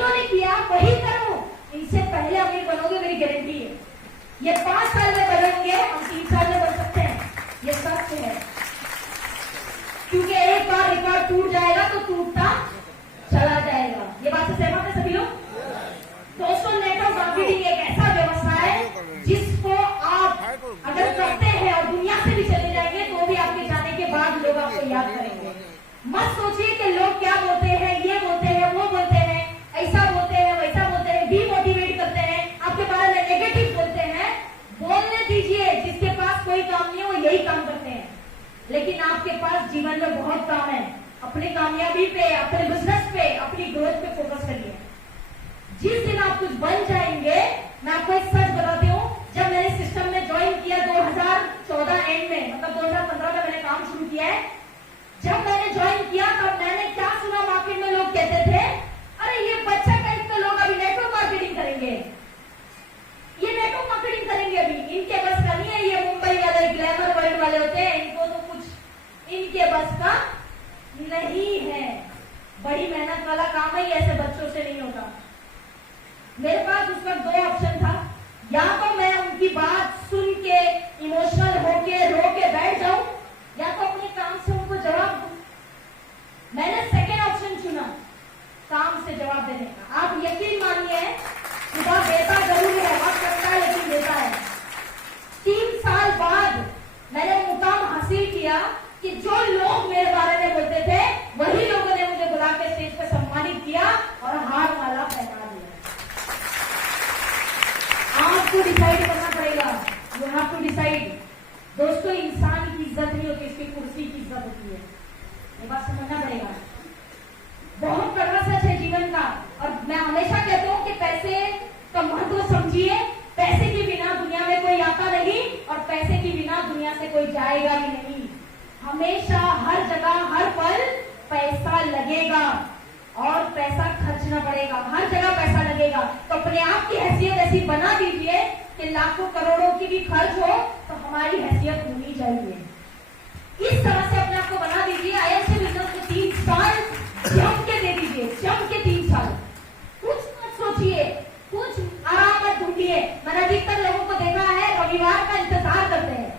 इन्होंने किया वही करो, इनसे पहले अमीर बनोगे मेरी गारंटी है। ये 5 साल में बनेंगे, हम 3 साल में बन सकते हैं, ये सच है। क्योंकि एक बार रिकॉर्ड टूट जाएगा तो टूटता चला जाएगा। ये बात से सहमत है सभी लोग? दोस्तों, नेटवर्क मार्केटिंग एक ऐसा व्यवसाय है जिसको आप अगर करते हैं और दुनिया से भी चले जाएंगे तो भी आपके जाने के बाद लोग आपको याद करेंगे। मत सोचिए कि लोग क्या बोलते हैं, ये बोलते हैं, वो बोलते हैं, ऐसा बोलते हैं, वैसा बोलते हैं, डीमोटिवेट करते हैं, आपके बारे में नेगेटिव बोलते हैं। बोलने दीजिए, जिसके पास कोई काम नहीं है वो यही काम करते हैं। लेकिन आपके पास जीवन में बहुत काम है। अपनी कामयाबी पे, अपने बिजनेस पे, अपनी ग्रोथ पे फोकस करिए। जिस दिन आप कुछ बन जाएंगे, मैं आपको एक सच बताती हूँ, जब मैंने सिस्टम में ज्वाइन किया 2014 एंड में, मतलब 2015 में मैंने काम शुरू किया है। जब मैंने ज्वाइन किया तब मैंने क्या सुना, मार्केट में लोग कहते थे, अरे ये बच्चा टाइप के लोग अभी नेटवर्क मार्केटिंग करेंगे, ये नेटवर्क मार्केटिंग करेंगे, अभी इनके बस का नहीं है, ये मुंबई वाले ग्लैमर वर्ल्ड वाले होते हैं, इनको तो कुछ इनके बस का नहीं है। बड़ी मेहनत वाला काम है, ये ऐसे बच्चों से नहीं होता। मेरे पास उस वक्त 2 ऑप्शन था, या तो मैं उनकी बात सुन के इमोशनल होके रो के बैठ जाऊं, या तो अपने काम से उनको जवाब दूं। मैंने सेकेंड ऑप्शन चुना, काम से जवाब देने का। आप यकीन मानिए, खुदा देता जरूर है, वक्त लगता है लेकिन देता है। 3 साल बाद मैंने मुकाम हासिल किया कि जो लोग मेरे बारे में बोलते थे वही लोगों ने मुझे बुला के स्टेज पर सम्मानित किया और हार माला पहना दिया। आपको डिसाइड करना पड़ेगा, यू हैव टू डिसाइड। दोस्तों, इंसान की इज्जत नहीं होती, इसकी कुर्सी की इज्जत होती है, ये बात समझना पड़ेगा। बहुत कड़वा सच है जीवन का। और मैं हमेशा कहती हूँ कि पैसे का महत्व समझिए। पैसे के बिना दुनिया में कोई आता नहीं और पैसे के बिना दुनिया से कोई जाएगा ही नहीं। हमेशा, हर जगह, हर पल पैसा लगेगा और पैसा खर्चना पड़ेगा। हर जगह पैसा लगेगा, तो अपने आप की हैसियत ऐसी बना दीजिए कि लाखों करोड़ों की भी खर्च हो तो हमारी हैसियत होनी चाहिए। इस तरह से अपने आप को बना दीजिए। आईएमसी बिजनेस को 3 साल जम के दे दीजिए, जम के 3 साल। कुछ मत सोचिए, कुछ आराम मत ढूंढिए। मैंने अधिकतर लोगों को देखा है रविवार का इंतजार करते हैं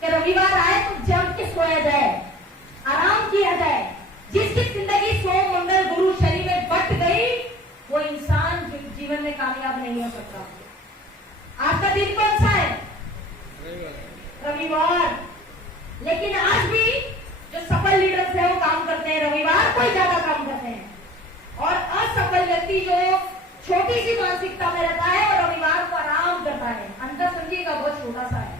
कि रविवार आए तो जम के सोया जाए, आराम किया जाए। जिसकी जिंदगी सोम मंगल गुरु शनि में बट गई वो इंसान जीवन में कामयाब नहीं हो सकता। आज का दिन कौन सा है? रविवार। लेकिन आज भी जो सफल लीडर्स हैं वो काम करते हैं रविवार को ही ज्यादा काम करते हैं, और असफल व्यक्ति जो छोटी सी मानसिकता में रहता है और रविवार को आराम करता है। अंतर समझिएगा, बहुत छोटा सा है,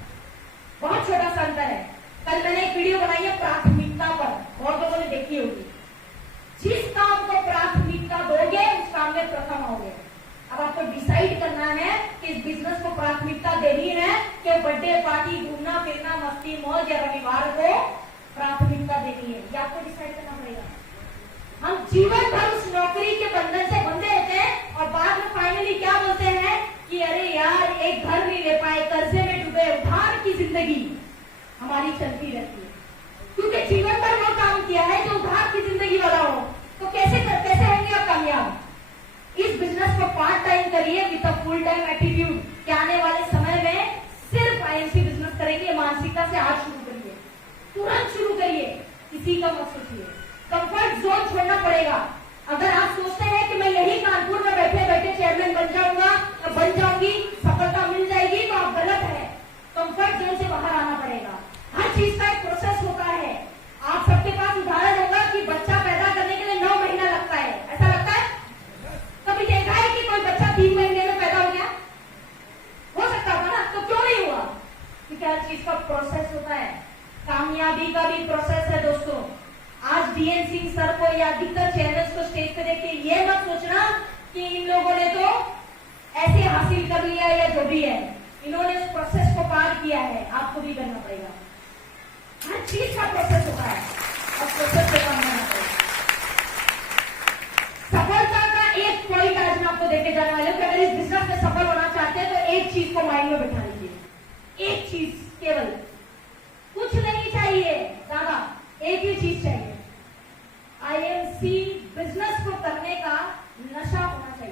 बहुत छोटा सा अंतर है। कल मैंने एक वीडियो बनाई है प्राथमिकता पर, बहुत लोगों ने देखी होगी। जिस काम को प्राथमिकता दोगे उस काम में प्रथम आओगे। अब आपको डिसाइड करना है कि इस बिजनेस को प्राथमिकता देनी है कि बर्थडे पार्टी, घूमना फिरना, मस्ती मौज, या रविवार को प्राथमिकता देनी है, ये आपको डिसाइड करना पड़ेगा। हम जीवन भर उस नौकरी के बंधन से बंधे रहते हैं और बाद में फाइनली क्या बोलते हैं कि अरे यार, एक घर नहीं ले पाए, कर्जे में डूबे, उधार की जिंदगी हमारी चलती रहती है। क्योंकि जीवन भर वो काम किया है जो उधार की जिंदगी वाला हो, तो कैसे होंगे आप कामयाब? इस बिजनेस को पार्ट टाइम करिए with a full time attitude कि आने वाले समय में सिर्फ आईएमसी बिजनेस करेंगे। मानसिकता से आज शुरू करिए, तुरंत शुरू करिए, किसी का मत सोचिए। कंफर्ट जोन छोड़ना पड़ेगा। अगर आप सोचते हैं कि मैं यही कानपुर में बैठे बैठे चेयरमैन बन जाऊंगा या बन जाऊंगी, सफलता मिल जाएगी, तो आप गलत है। कंफर्ट जोन से बाहर आना पड़ेगा। हर चीज का एक प्रोसेस होता है। आप सबके पास उदाहरण होगा कि बच्चा पैदा करने के लिए 9 महीना लगता है, ऐसा लगता है? कभी देखा है कि कोई बच्चा 3 महीने में पैदा हो गया? हो सकता था ना, तो क्यों नहीं हुआ? क्योंकि हर चीज का प्रोसेस होता है। कामयाबी का भी प्रोसेस है दोस्तों। आज डीएन सिंह सर को या अधिकतर चैनल्स को स्टेज पे देख के ये मत सोचना कि इन लोगों ने तो ऐसे हासिल कर लिया या जो भी है, इन्होंने इस प्रोसेस को पार किया है। आपको भी करना पड़ेगा। हर चीज का प्रोसेस होता है और प्रोसेस से काम करना पड़ेगा। सफलता का एक पॉइंट आज मैं आपको देके जाने वाली हूँ कि अगर इस बिजनेस में सफल होना चाहते हैं तो एक चीज को माइंड में बिठा लीजिए। एक चीज, केवल कुछ नहीं चाहिए ज्यादा, एक ही चीज चाहिए। आईएमसी बिजनेस को करने का नशा होना चाहिए।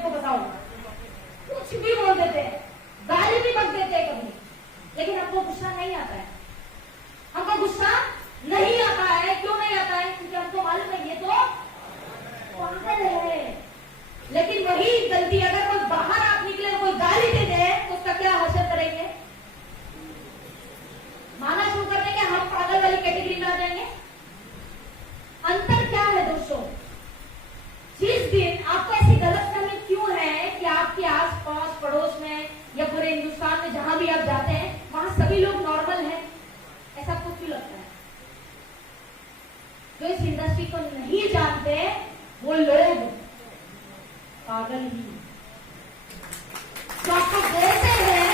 इनको बताओ, कुछ भी बोल देते हैं, गाली भी बक देते हैं कभी, लेकिन हमको गुस्सा नहीं आता है। हमको गुस्सा नहीं आता है। क्यों नहीं आता है? क्योंकि हमको मालूम है ये तो पागल है। लेकिन वही गलती अगर कोई बाहर आप निकले कोई गाली दे दे तो उसका क्या असर करेंगे? माना शुरू कर देंगे, हम पागल वाली कैटेगरी में आ जाएंगे। अंतर क्या है दोस्तों? जिस दिन आपको ऐसी गलतफहमी क्यों है कि आपके आस पास पड़ोस में या पूरे हिंदुस्तान में जहां भी आप जाते हैं वहां सभी लोग नॉर्मल हैं, ऐसा आपको क्यों लगता है? जो इस इंडस्ट्री को नहीं जानते वो लोग पागल ही तो आपको बोलते हैं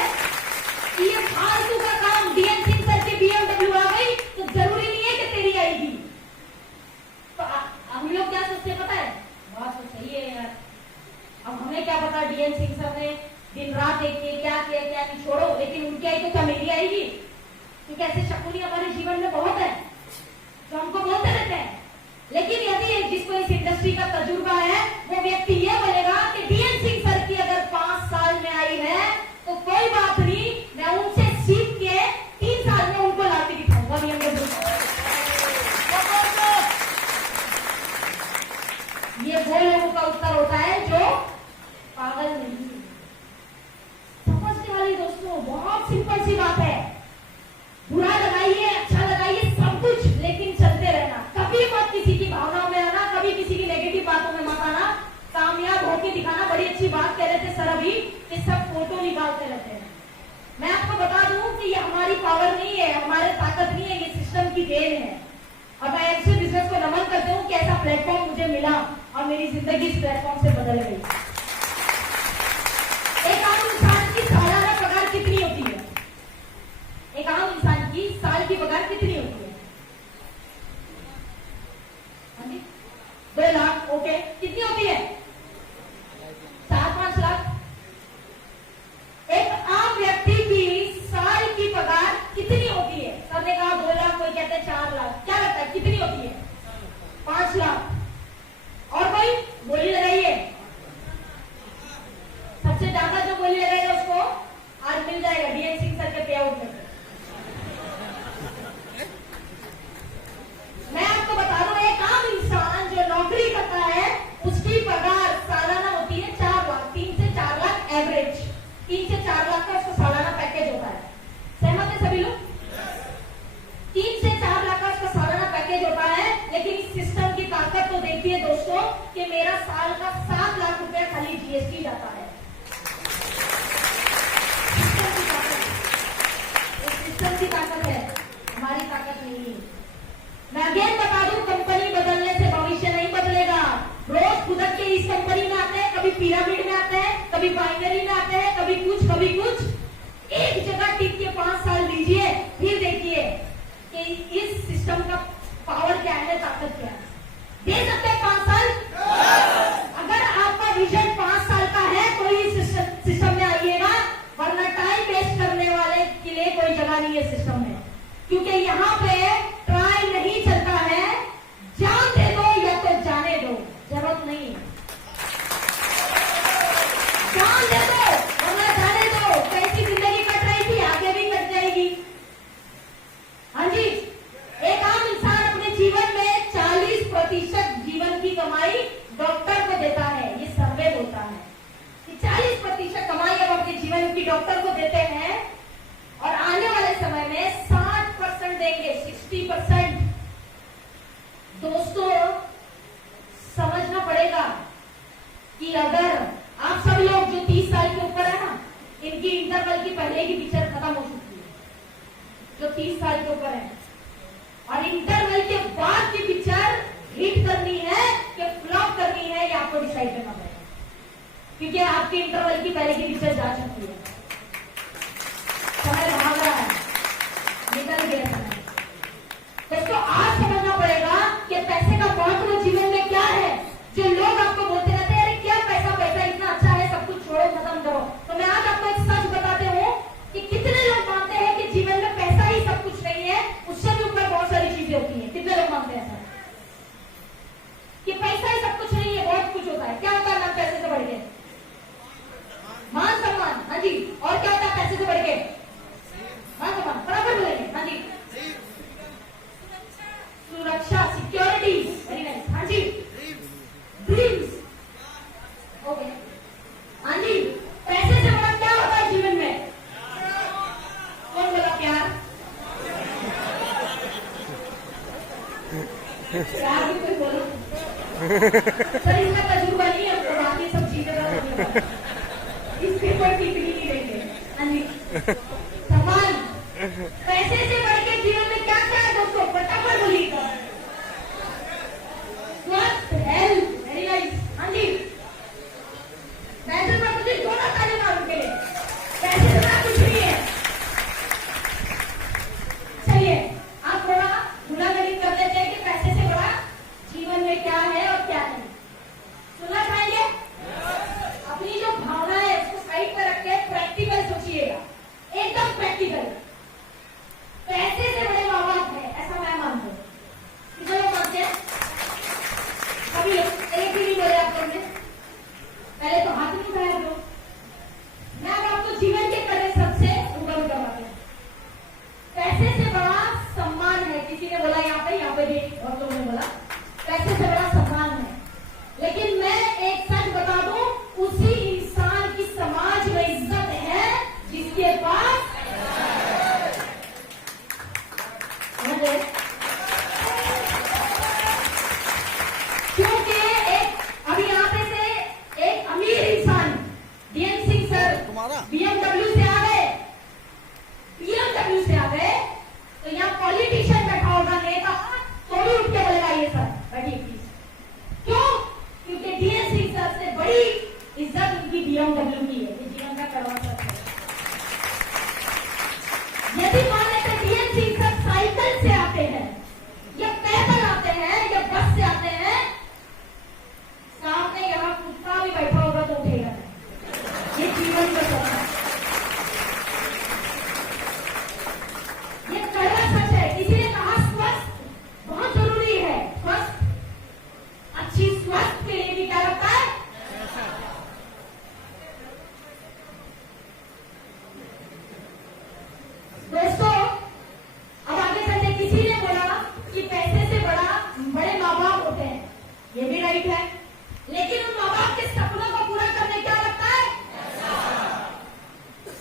कि ये फालतू का काम, डीएन सिंह सर की BMW आ गई तो जरूरी नहीं है कि तेरी आएगी। तो हम लोग क्या सोचते हैं पता है? बात तो सही है यार, अब हमें क्या पता डीएन सिंह सर ने दिन रात एक क्या किया क्या नहीं, छोड़ो, लेकिन उनकी आई तो क्या मेरी आएगी? क्योंकि ऐसे शकुनी हमारे जीवन में बहुत है जो हमको बोलते रहते हैं। लेकिन यदि जिसको इस इंडस्ट्री का तजुर्बा है वो व्यक्ति ये बोलेगा कि डीएन सिंह सर की अगर 5 साल में आई है तो कोई बात नहीं, मैं उनसे सीख के 3 साल में उनको लाके दिखाऊंगा। ये वो लोगों का उत्तर होता है जो पागल नहीं। समझने वाली दोस्तों, बहुत सिंपल सी बात है, बुरा लगाइए अच्छा लगाइए सब कुछ, लेकिन चलते रहना। कभी मत किसी की भावनाओं में आना, कभी किसी की नेगेटिव बातों में मत आना। कामयाब होके दिखाना। बड़ी अच्छी बात कह रहे थे सर अभी कि सब फोटो निकालते रहते हैं। मैं आपको बता दूं कि ये हमारी पावर नहीं है, हमारे ताकत नहीं है, ये सिस्टम की देन है। और मैं ऐसे बिजनेस को नमन करती हूँ कि ऐसा प्लेटफॉर्म मुझे मिला और मेरी जिंदगी इस प्लेटफॉर्म से बदल गई। एक आम इंसान की सालाना पगार कितनी होती है? एक आम इंसान की साल की पगार कितनी होती है? 2 लाख। ओके, कितनी होती है? 4-5 लाख। एक आम व्यक्ति की साल की पगार कितनी होती है? सबने कहा 2 लाख, कोई कहते हैं 4 लाख। क्या लगता है कितनी होती है? 5 लाख। और कोई बोली लगाइए, सबसे ज्यादा जो बोली लगाएगा उसको आज मिल जाएगा डीएन सिंह सर के पे आउट में। मैं आपको बता दूं, एक आम इंसान जो नौकरी करता है उसकी पगार सालाना होती है 4 लाख, 3 से 4 लाख एवरेज। 3 से 4 लाख का उसका सालाना पैकेज होता है। सहमत है सभी लोग? 3 से 4 लाख का उसका सालाना पैकेज होता है। लेकिन इस सिस्टम की ताकत तो देखिए दोस्तों कि मेरा साल का 7 लाख रुपए खाली जीएसटी जाता है। सिस्टम की ताकत है, हमारी ताकत नहीं है। मैं अगेन बता दूं, कंपनी बदलने से भविष्य नहीं बदलेगा। रोज खुदक के इस कंपनी में आते हैं, कभी पिरामिड में आते हैं, कभी बाइनरी में आते हैं, कभी कुछ कभी कुछ। एक जगह टिक के 5 साल दीजिए, फिर देखिए कि इस सिस्टम का पावर क्या है, ताकत क्या है। दे सकते हैं 5 साल? अगर आपका विजन 5 साल का है तो इस सिस्टम में आइएगा, वरना टाइम वेस्ट करने वाले के लिए कोई जगह नहीं है सिस्टम में। क्योंकि यहाँ पे ट्राई नहीं चलता है, जान दे दो या तो जाने दो, जरूरत नहीं है। जान दे दो वरना जाने दो। कैसी जिंदगी कट रही थी आगे भी कट जाएगी। हाँ जी, एक आम इंसान अपने जीवन में 40% जीवन की कमाई डॉक्टर को देता है। ये सर्वे बोलता है कि 40% कमाई अब अपने जीवन की डॉक्टर को देते हैं और आने वाले समय में 60% देंगे, 60%। दोस्तों समझना पड़ेगा कि अगर आप सब लोग जो 30 साल के ऊपर है ना, इनकी इंटरवल की पहले की पिक्चर खत्म हो चुकी है। जो 30 साल के ऊपर है और इंटरवल के बाद की पिक्चर हिट करनी है कि फ्लॉप करनी है, ये आपको डिसाइड करना पड़ेगा। क्योंकि आपकी इंटरवल की पहले की पिक्चर जा चुकी है, समय भाग रहा है, निकल गया समय। दोस्तों आज समझना पड़ेगा कि पैसे का महत्व जीवन में क्या है। जो लोग आपको बोलते रहते हैं अरे क्या पैसा पैसा इतना अच्छा है, सब कुछ छोड़ो खत्म करो, तो मैं आज आपको एक सच बताते हूँ कि कितने लोग मानते हैं कि जीवन में पैसा ही सब कुछ नहीं है, उससे भी ऊपर बहुत सारी चीजें होती है। कितने लोग मानते हैं ऐसा कि पैसा ही सब कुछ नहीं है, बहुत कुछ होता है? क्या होता है ना पैसे से बढ़ के? सर इसका तजुर्बा नहीं है, तो बाकी सब चीजें इसके कोई टिप्पणी नहीं देंगे। हाँ जी, सम्मान पैसे से बढ़ के जीवन में क्या क्या है दोस्तों, फटाफट बोलिएगा। स्वस्थ, हेल्थ, वेरी नाइस। हाँ जी, पैसे पर मुझे दोनों ताली मारो के लिए, पैसे से बड़ा कुछ नहीं है। चलिए आप थोड़ा गुनागनित कर लेते हैं कि पैसे से बड़ा जीवन में क्या है और क्या नहीं। सुनना चाहेंगे? अपनी जो भावना है उसको साइड पर रख के प्रैक्टिकल सोचिएगा, एकदम प्रैक्टिकल। पैसे से बड़े माँ बाप है ऐसा मैं मानता हूँ। कितने लोग मानते हैं? सभी लोग एक भी नहीं बोले आप लोग ने, पहले तो हाथ नहीं उठाया लोग। मैं अब आपको जीवन के पहले सबसे रूबरू करवाते हैं। पैसे से बड़ा सम्मान है, किसी ने बोला यहाँ पे भी और लोगों ने बोला पैसे से बड़ा सम्मान है, लेकिन मैं एक सच बता दूं, उसी इंसान की समाज में इज्जत है जिसके पास क्योंकि एक अभी यहाँ पे से एक अमीर इंसान डीएन सिंह सर बीएमडब्ल्यू से आ गए, बीएमडब्ल्यू से आ गए, तो यहाँ पॉलिटिशियन बैठा होगा नेता तो भी उठ के बोलेगा ये सर बैठिए प्लीज। क्यों? क्योंकि डीएन सिंह सर से बड़ी इज्जत उनकी बीएमडब्ल्यू की है। ये जीवन का कड़वा सच है। यदि मान लेते डीएन सिंह सर साइकिल से आते हैं या पैदल आते हैं या बस से आते हैं, सामने यहाँ कुत्ता भी बैठा होगा तो उठेगा नहीं। ये जीवन का सच है, ये कड़वा सच है। किसी ने कहा स्वस्थ बहुत जरूरी है, स्वस्थ अच्छी स्वास्थ्य के लिए भी क्या लगता है? दोस्तों अब आगे चलते, किसी ने बोला कि पैसे से बड़े माँ बाप होते हैं, ये भी राइट है, लेकिन उन माँ बाप के सपनों को पूरा करने क्या लगता है?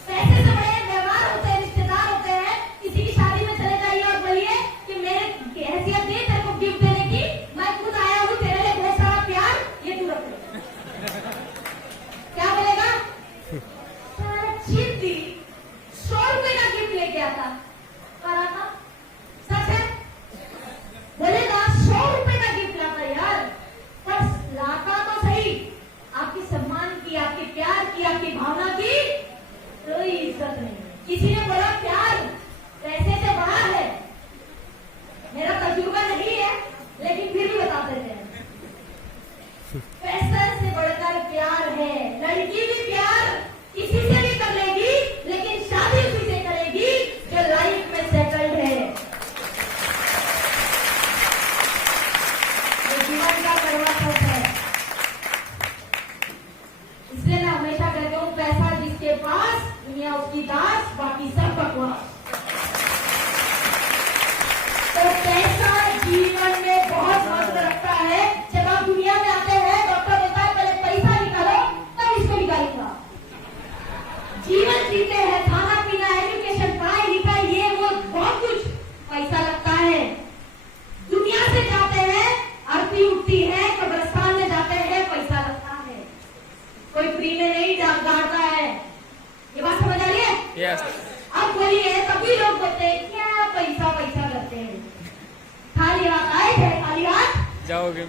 पैसे से बड़े व्यवहार होते हैं, रिश्तेदार होते हैं। किसी की शादी में चले जाइए और बोलिए कि मेरे हैसियत नहीं तेरे को गिफ्ट देने की, मैं खुद आया हूँ तेरे लिए बहुत सारा प्यार, ये तू रख ले। क्या बोलेगा? छिप दी 100 रुपए का गिफ्ट लेके आता था, सच है? बोलेगा 100 रुपए का गिफ्ट लाता यार, पर लाता तो सही, आपकी सम्मान की, आपके प्यार की, आपकी भावना की कोई इज्जत नहीं। किसी ने बोला प्यार पैसे से बड़ा है, मेरा तजुर्बा नहीं है लेकिन फिर भी बता देते हैं, पैसे से बढ़कर प्यार है। लड़की भी प्यार किसी से भी कर लेगी, लेकिन शादी उसी से करेगी जो लाइफ में सेटल्ड है। ये जीवन का कड़वा सच है। इसलिए मैं हमेशा कहती हूँ, पैसा जिसके पास दुनिया उसकी दास, बाकी सब बकवास। तो पैसा जीवन में बहुत महत्व रखता है। जब आप दुनिया में आते हैं, डॉक्टर बोलता है पहले पैसा निकालो तब इसको निकालूंगा। जीवन जीते हैं, खाना पीना, एजुकेशन, पढ़ाई लिखाई, ये वो बहुत कुछ पैसा लगता है। दुनिया से जाते हैं, आरती उठती है, कब्रिस्तान में जाते हैं, पैसा लगता है। कोई फ्री में नहीं गाड़ता है। ये बात समझ आ रही है? Yes. अब बोलिए, सभी लोग बोलते हैं क्या पैसा पैसा करते हैं। खाली हाथ आए थे, खाली हाथ जाओगे।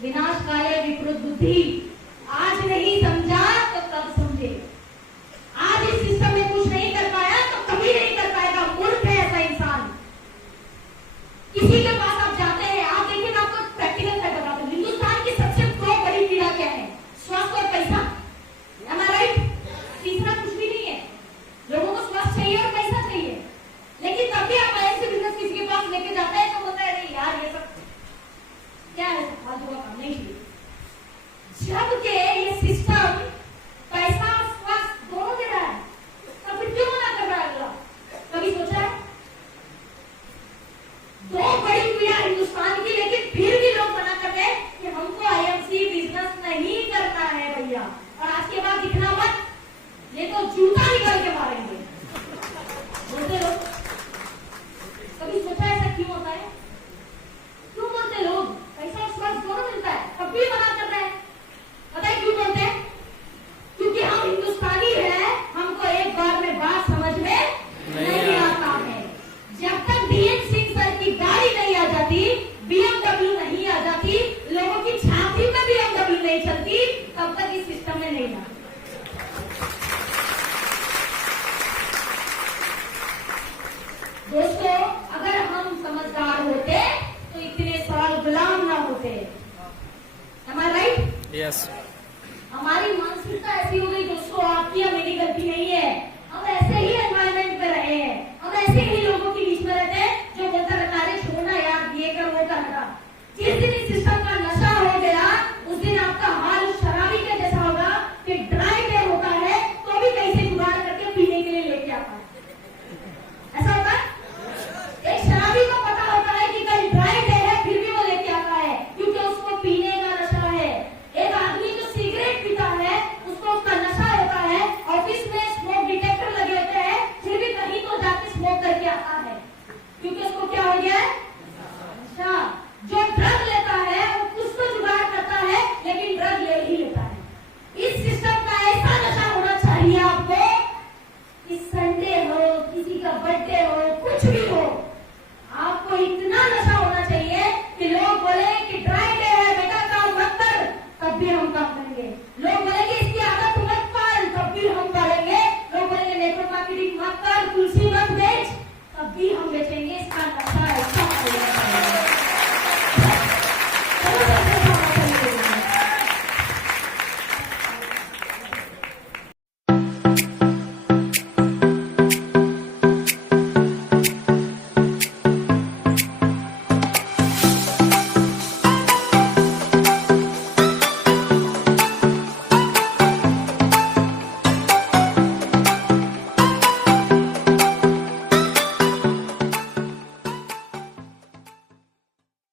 विनाश काले विकृत बुद्धि, आज नहीं समझा तो कब समझे। आज इस सिस्टम में कुछ नहीं कर पाया तो कभी नहीं कर पाएगा। मूर्ख है ऐसा इंसान। किसी के पास आप जाते हैं, आप देखिए मैं आपको प्रैक्टिकल कर बताता हूँ, हिंदुस्तान की सबसे दो बड़ी पीड़ा क्या है? स्वास्थ्य और पैसा। Am I right? तीसरा कुछ भी नहीं है। लोगों को स्वास्थ्य चाहिए और पैसा चाहिए, लेकिन तब भी आप ऐसे बिजनेस किसी के पास लेके जाते हैं तो बोलता है नहीं यार ये सब क्या है, फालतू का काम नहीं चाहिए। जबकि ये सिस्टम पैसा और स्वास्थ्य दोनों दे रहा है, तो फिर क्यों मना कर रहा है अगला? कभी सोचा है? दो बड़ी पीड़ा हिंदुस्तान की, लेकिन फिर भी लोग मना करते हैं कि हमको आईएमसी बिजनेस नहीं करना है भैया, और आज के बाद दिखना मत, ये तो जूता निकल के मारेंगे बोलते लोग। कभी सोचा ऐसा क्यों होता है? क्यों बोलते लोग? पैसा यस हमारी मानसिकता ऐसी हो गई दोस्तों, आपकी या मेरी गलती नहीं